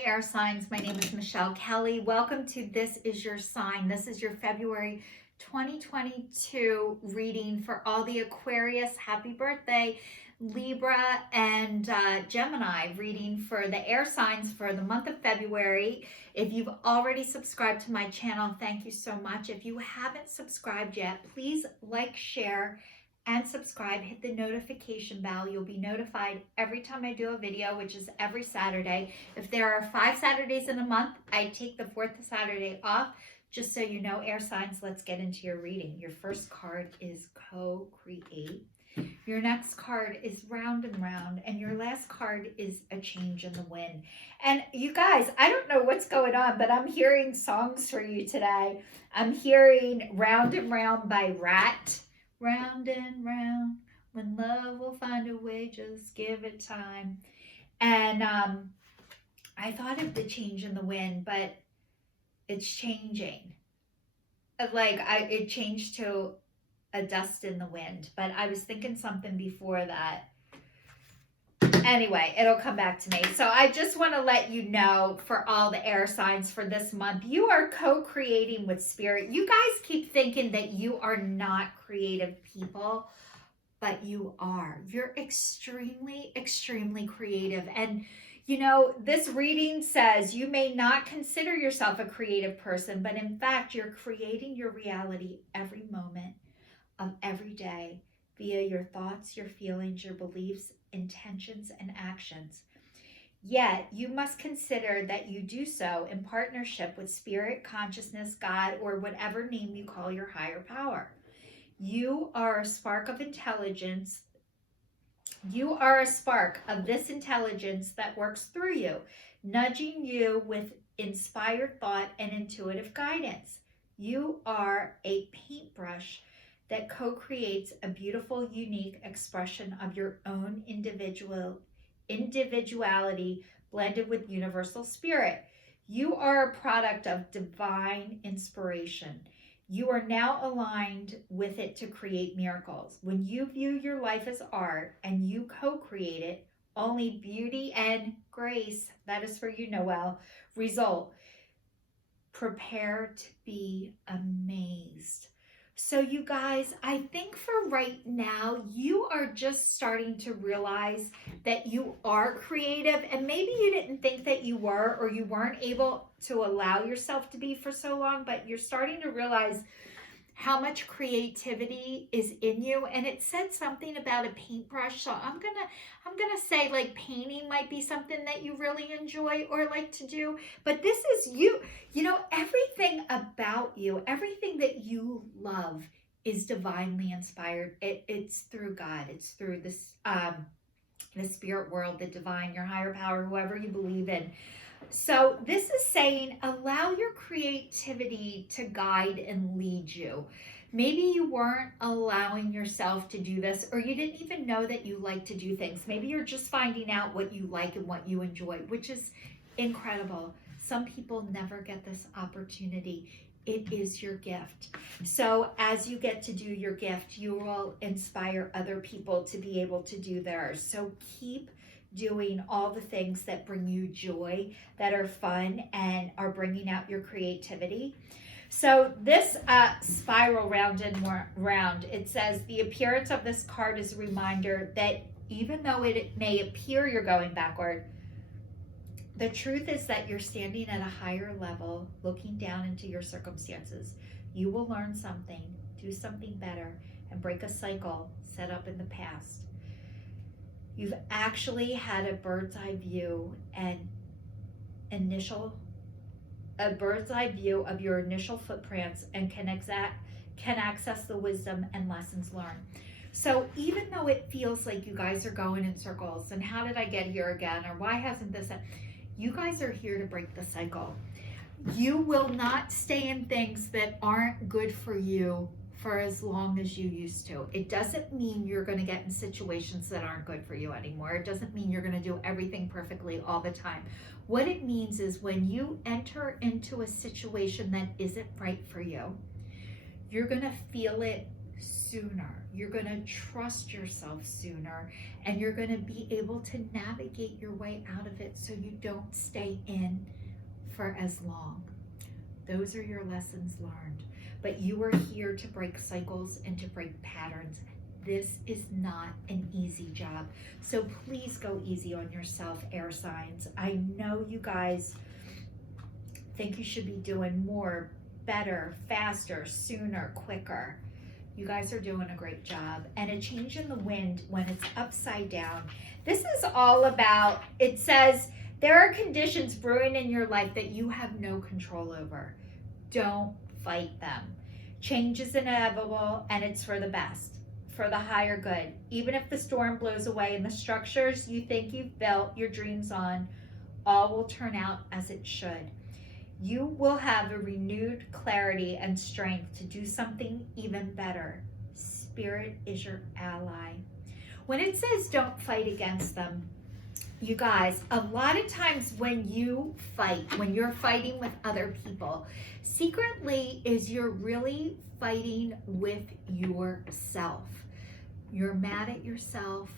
Hi, air signs. My name is Michelle Kelly. Welcome to This Is Your Sign. This is your February 2022 reading for all the Aquarius. Happy birthday, Libra and Gemini. Reading for the air signs for the month of February. If you've already subscribed to my channel, thank you so much. If you haven't subscribed yet, please like, share, and subscribe. Hit the notification bell. You'll be notified every time I do a video, which is every Saturday. If there are 5 Saturdays in a month, I take the 4th Saturday off. Just so you know, air signs, let's get into your reading. Your first card is co-create. Your next card is round and round, and your last card is a change in the wind. And you guys, I don't know what's going on, but I'm hearing songs for you today. I'm hearing Round and Round by Rat. Round and round, when love will find a way, just give it time. And I thought of the change in the wind, but it's changing. It changed to a dust in the wind, but I was thinking something before that. Anyway, it'll come back to me. So I just want to let you know, for all the air signs for this month, you are co-creating with spirit. You guys keep thinking that you are not creative people, but you are. You're extremely, extremely creative. And you know, this reading says you may not consider yourself a creative person, but in fact, you're creating your reality every moment of every day via your thoughts, your feelings, your beliefs, intentions, and actions. Yet, you must consider that you do so in partnership with spirit, consciousness, God, or whatever name you call your higher power. You are a spark of intelligence. You are a spark of this intelligence that works through you, nudging you with inspired thought and intuitive guidance. You are a paintbrush that co-creates a beautiful, unique expression of your own individuality blended with universal spirit. You are a product of divine inspiration. You are now aligned with it to create miracles. When you view your life as art and you co-create it, only beauty and grace, that is for you, Noel, result. Prepare to be amazed. So you guys, I think for right now, you are just starting to realize that you are creative, and maybe you didn't think that you were, or you weren't able to allow yourself to be for so long, but you're starting to realize how much creativity is in you. And it said something about a paintbrush, so I'm gonna say like painting might be something that you really enjoy or like to do. But this is you. You know, everything about you, everything that you love is divinely inspired. It's through God. It's through this the spirit world, the divine, your higher power, whoever you believe in. So this is saying, allow your creativity to guide and lead you. Maybe you weren't allowing yourself to do this, or you didn't even know that you like to do things. Maybe you're just finding out what you like and what you enjoy, which is incredible. Some people never get this opportunity. It is your gift. So as you get to do your gift, you will inspire other people to be able to do theirs. So keep doing all the things that bring you joy, that are fun, and are bringing out your creativity. So this spiral round and round, it says the appearance of this card is a reminder that even though it may appear you're going backward, the truth is that you're standing at a higher level, looking down into your circumstances. You will learn something, do something better, and break a cycle set up in the past. You've actually had a bird's eye view of your initial footprints, and can access the wisdom and lessons learned. So even though it feels like you guys are going in circles, and how did I get here again, or why hasn't this, you guys are here to break the cycle. You will not stay in things that aren't good for you for as long as you used to. It doesn't mean you're going to get in situations that aren't good for you anymore. It doesn't mean you're going to do everything perfectly all the time. What it means is when you enter into a situation that isn't right for you, you're going to feel it sooner. You're going to trust yourself sooner, and you're going to be able to navigate your way out of it so you don't stay in for as long. Those are your lessons learned. But you are here to break cycles and to break patterns. This is not an easy job. So please go easy on yourself, air signs. I know you guys think you should be doing more, better, faster, sooner, quicker. You guys are doing a great job. And a change in the wind when it's upside down. This is all about, it says, there are conditions brewing in your life that you have no control over. Don't fight them. Change is inevitable, and it's for the best, for the higher good. Even if the storm blows away and the structures you think you've built your dreams on, all will turn out as it should. You will have a renewed clarity and strength to do something even better. Spirit is your ally. When it says don't fight against them, you guys, a lot of times when you fight, when you're fighting with other people, secretly is you're really fighting with yourself. You're mad at yourself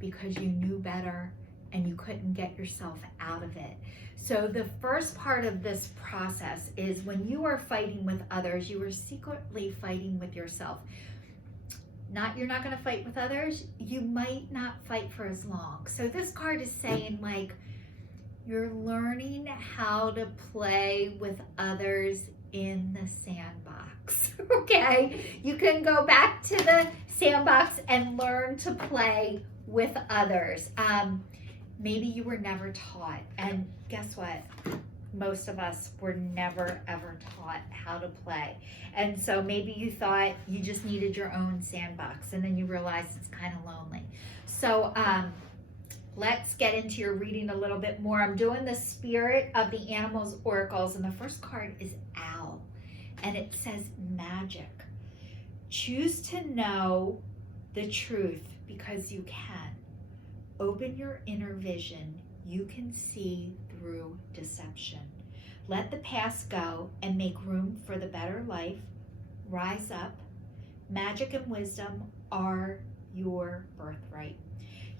because you knew better and you couldn't get yourself out of it. So the first part of this process is when you are fighting with others, you are secretly fighting with yourself. You're not going to fight with others. You might not fight for as long. So this card is saying, like, you're learning how to play with others in the sandbox. Okay, you can go back to the sandbox and learn to play with others. Maybe you were never taught, and guess what? Most of us were never ever taught how to play. And so maybe you thought you just needed your own sandbox, and then you realized it's kind of lonely. So let's get into your reading a little bit more. I'm doing the Spirit of the Animals Oracles, and the first card is Owl, and it says magic. Choose to know the truth because you can. Open your inner vision. You can see through deception. Let the past go and make room for the better life. Rise up. Magic and wisdom are your birthright.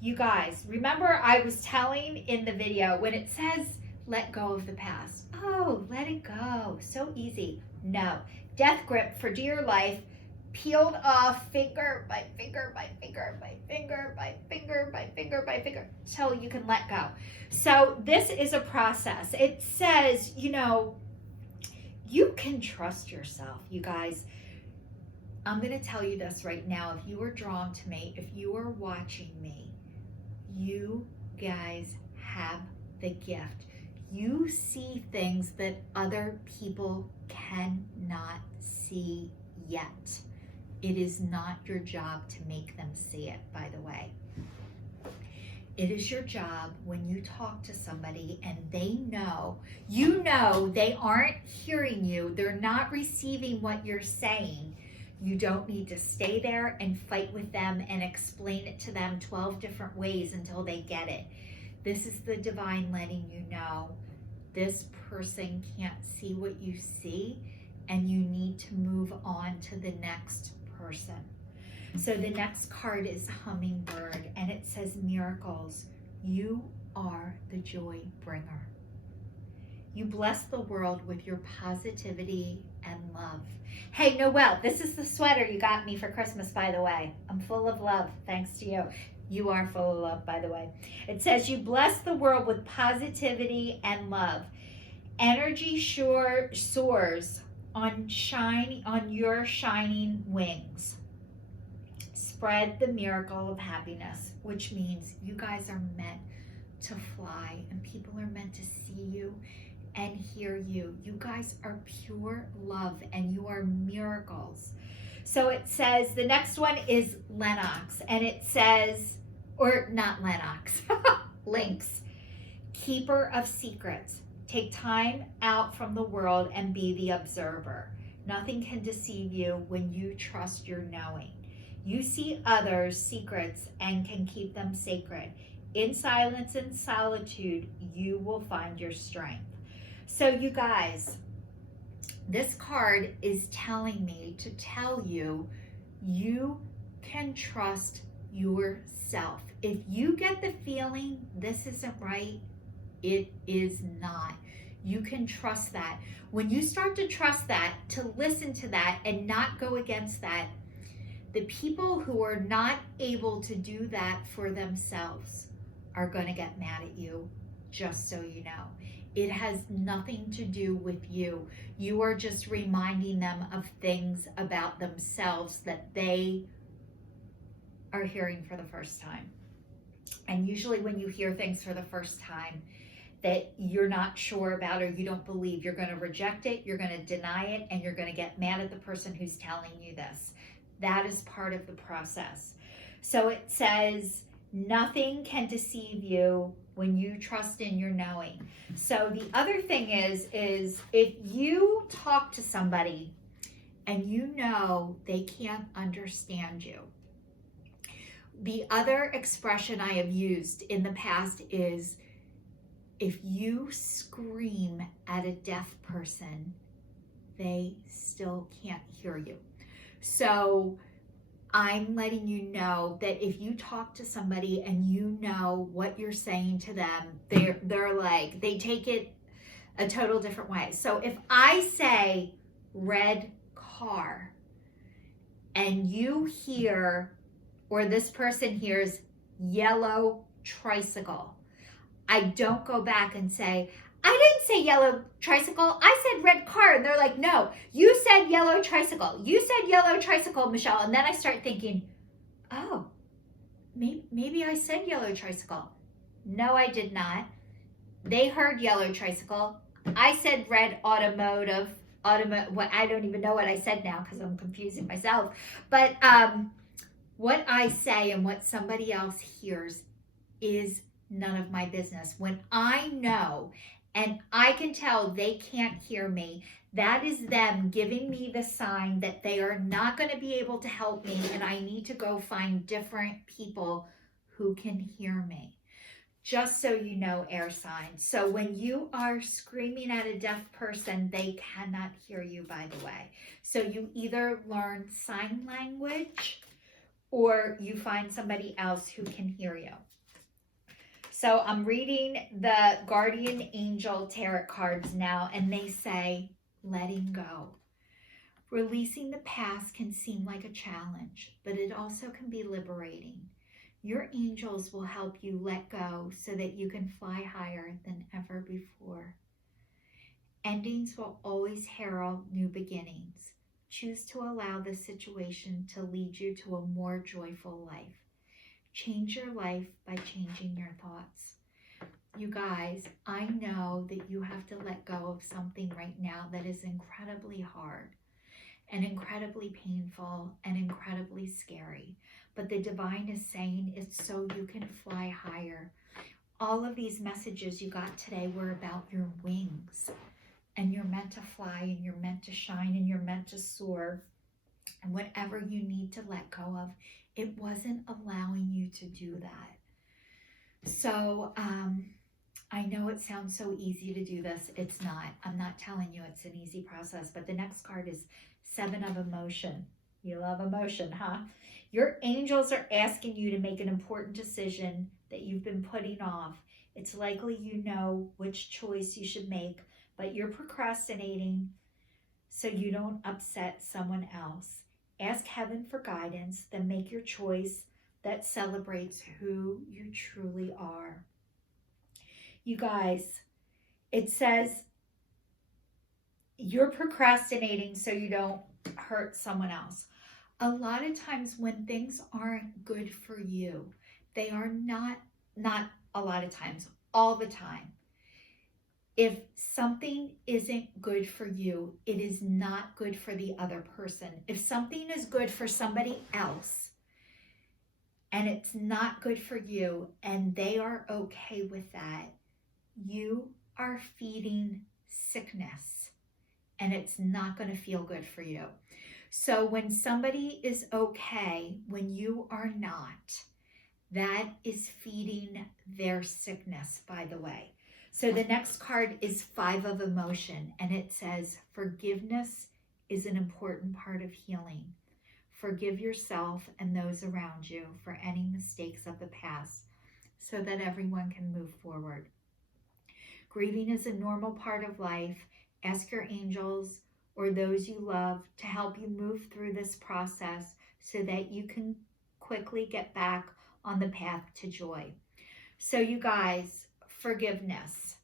You guys, remember I was telling in the video when it says let go of the past. Oh, let it go. So easy. No. Death grip for dear life. Peeled off finger by finger by finger by finger by finger by finger by finger till you can let go. So this is a process. It says, you can trust yourself, you guys. I'm going to tell you this right now. If you are drawn to me, if you are watching me, you guys have the gift. You see things that other people cannot see yet. It is not your job to make them see it, by the way. It is your job when you talk to somebody and they know, they aren't hearing you, they're not receiving what you're saying. You don't need to stay there and fight with them and explain it to them 12 different ways until they get it. This is the divine letting you know this person can't see what you see, and you need to move on to the next person. So the next card is Hummingbird, and it says miracles. You are the joy bringer. You bless the world with your positivity and love. Hey, Noelle, this is the sweater you got me for Christmas, by the way. I'm full of love, thanks to you. You are full of love, by the way. It says you bless the world with positivity and love. Energy soars on your shining wings. Spread the miracle of happiness, which means you guys are meant to fly, and people are meant to see you and hear you. You guys are pure love, and you are miracles. So it says, the next one is Lennox, and it says, or not Lennox, Lynx, keeper of secrets. Take time out from the world and be the observer. Nothing can deceive you when you trust your knowing. You see others' secrets and can keep them sacred. In silence and solitude, you will find your strength. So you guys, this card is telling me to tell you, You can trust yourself. If you get the feeling this isn't right, it is not. You can trust that. When you start to trust that, to listen to that and not go against that, the people who are not able to do that for themselves are going to get mad at you, just so you know. It has nothing to do with you. You are just reminding them of things about themselves that they are hearing for the first time. And usually when you hear things for the first time that you're not sure about or you don't believe, you're going to reject it, you're going to deny it, and you're going to get mad at the person who's telling you this. That is part of the process. So it says, nothing can deceive you when you trust in your knowing. So the other thing is if you talk to somebody and you know they can't understand you, the other expression I have used in the past is, if you scream at a deaf person, they still can't hear you. So I'm letting you know that if you talk to somebody and you know what you're saying to them, they're like, they take it a total different way. So if I say red car and you hear, or this person hears yellow tricycle, I don't go back and say, I didn't say yellow tricycle, I said red car. And they're like, no, you said yellow tricycle. You said yellow tricycle, Michelle. And then I start thinking, oh, maybe I said yellow tricycle. No, I did not. They heard yellow tricycle. I said red automotive. What, I don't even know what I said now because I'm confusing myself. But what I say and what somebody else hears is none of my business. When I know and I can tell they can't hear me, that is them giving me the sign that they are not going to be able to help me and I need to go find different people who can hear me. Just so you know, air signs. So when you are screaming at a deaf person, they cannot hear you, by the way. So you either learn sign language or you find somebody else who can hear you. So I'm reading the Guardian Angel Tarot cards now, and they say, letting go. Releasing the past can seem like a challenge, but it also can be liberating. Your angels will help you let go so that you can fly higher than ever before. Endings will always herald new beginnings. Choose to allow the situation to lead you to a more joyful life. Change your life by changing your thoughts. You guys, I know that you have to let go of something right now that is incredibly hard and incredibly painful and incredibly scary. But the divine is saying it's so you can fly higher. All of these messages you got today were about your wings. And you're meant to fly and you're meant to shine and you're meant to soar. And whatever you need to let go of, it wasn't allowing you to do that. So I know it sounds so easy to do this. It's not. I'm not telling you it's an easy process. But the next card is 7 of emotion. You love emotion, huh? Your angels are asking you to make an important decision that you've been putting off. It's likely you know which choice you should make, but you're procrastinating so you don't upset someone else. Ask heaven for guidance, then make your choice that celebrates who you truly are. You guys, it says you're procrastinating so you don't hurt someone else. A lot of times when things aren't good for you, they are not a lot of times, all the time. If something isn't good for you, it is not good for the other person. If something is good for somebody else and it's not good for you and they are okay with that, you are feeding sickness and it's not going to feel good for you. So when somebody is okay, when you are not, that is feeding their sickness, by the way. So the next card is 5 of emotion, and it says, forgiveness is an important part of healing. Forgive yourself and those around you for any mistakes of the past so that everyone can move forward. Grieving is a normal part of life. Ask your angels or those you love to help you move through this process so that you can quickly get back on the path to joy. So you guys, forgiveness.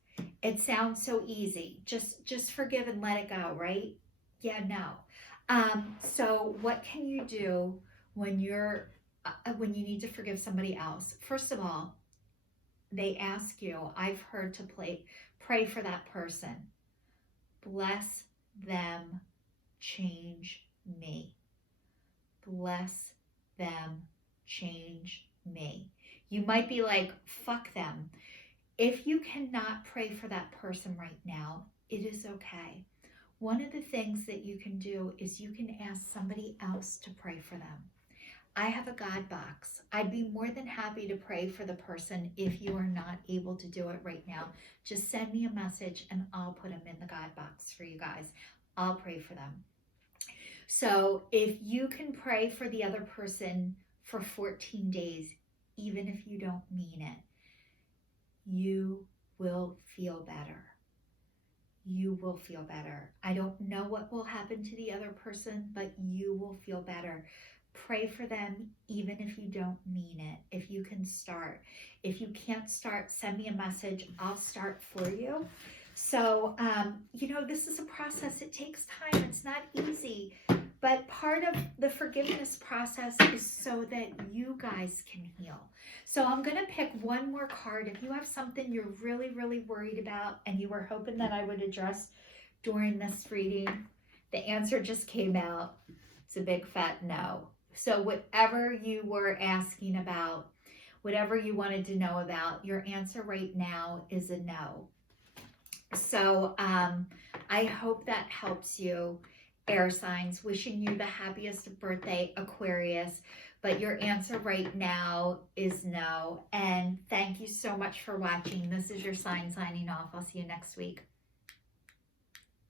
It sounds so easy. Just forgive and let it go, right? Yeah, no. So what can you do when you need to forgive somebody else? First of all, they ask you, I've heard to pray for that person. Bless them, change me. Bless them, change me. You might be like, fuck them. If you cannot pray for that person right now, it is okay. One of the things that you can do is you can ask somebody else to pray for them. I have a God box. I'd be more than happy to pray for the person if you are not able to do it right now. Just send me a message and I'll put them in the God box for you guys. I'll pray for them. So if you can pray for the other person for 14 days, even if you don't mean it, you will feel better. You will feel better. I don't know what will happen to the other person, but you will feel better. Pray for them even if you don't mean it. If you can start. If you can't start, send me a message. I'll start for you. So, this is a process. It takes time. It's not easy. But part of the forgiveness process is so that you guys can heal. So I'm going to pick one more card. If you have something you're really, really worried about and you were hoping that I would address during this reading, the answer just came out. It's a big fat no. So whatever you were asking about, whatever you wanted to know about, your answer right now is a no. So I hope that helps you. Air signs, wishing you the happiest of birthday, Aquarius. But your answer right now is no. And thank you so much for watching. This is your sign signing off. I'll see you next week.